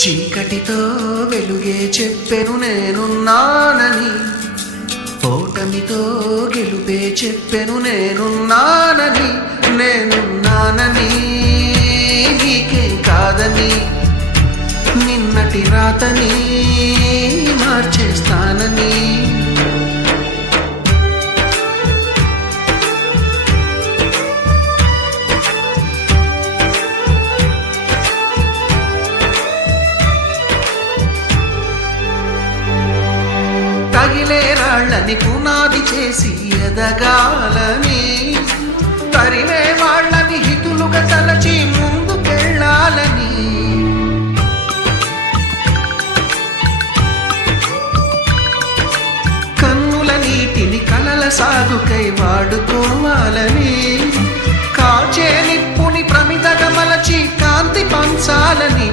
చీకటితో వెలుగే చెప్పెను నేనున్నానని, ఓటమితో గెలుపే చెప్పెను నేనున్నానని. నేనున్నానని నీకేం కాదని, నిన్నటి రాతని మార్చేస్తానని. తగిలే రాళ్ళని పునాది చేసి ఎదగాలని, తరిమే వాళ్ళని హితులుగా తలచి ముందుకెళ్ళాలని. కన్నుల నీటిని కలల సాగుకై వాడుకోవాలని, కాచే నిప్పుని ప్రమిదగా మలచి కాంతి పంచాలని.